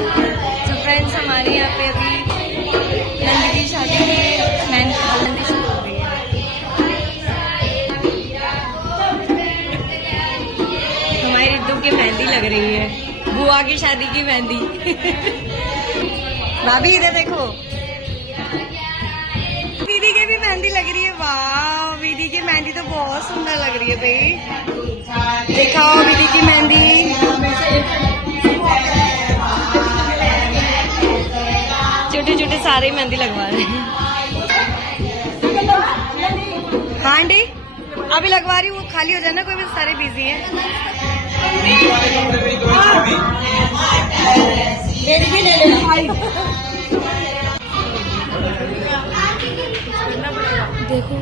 तो फ्रेंड्स हमारे यहाँ पे अभी नंद की शादी की मेहंदी शुरू हो गई है। हमारी रिद्धू की मेहंदी लग रही है, बुआ की शादी की मेहंदी। भाभी इधर देखो, दीदी की भी मेहंदी लग रही है। वाह, दीदी की मेहंदी तो बहुत सुंदर लग रही है भाई। दिखाओ दीदी की मेहंदी। छोटे छोटे सारे मेहंदी लगवा रहे हैं। हाँ आंटी, अभी लगवा रही हूँ, वो खाली हो जाए ना, कोई भी सारे बिजी हैं। देखो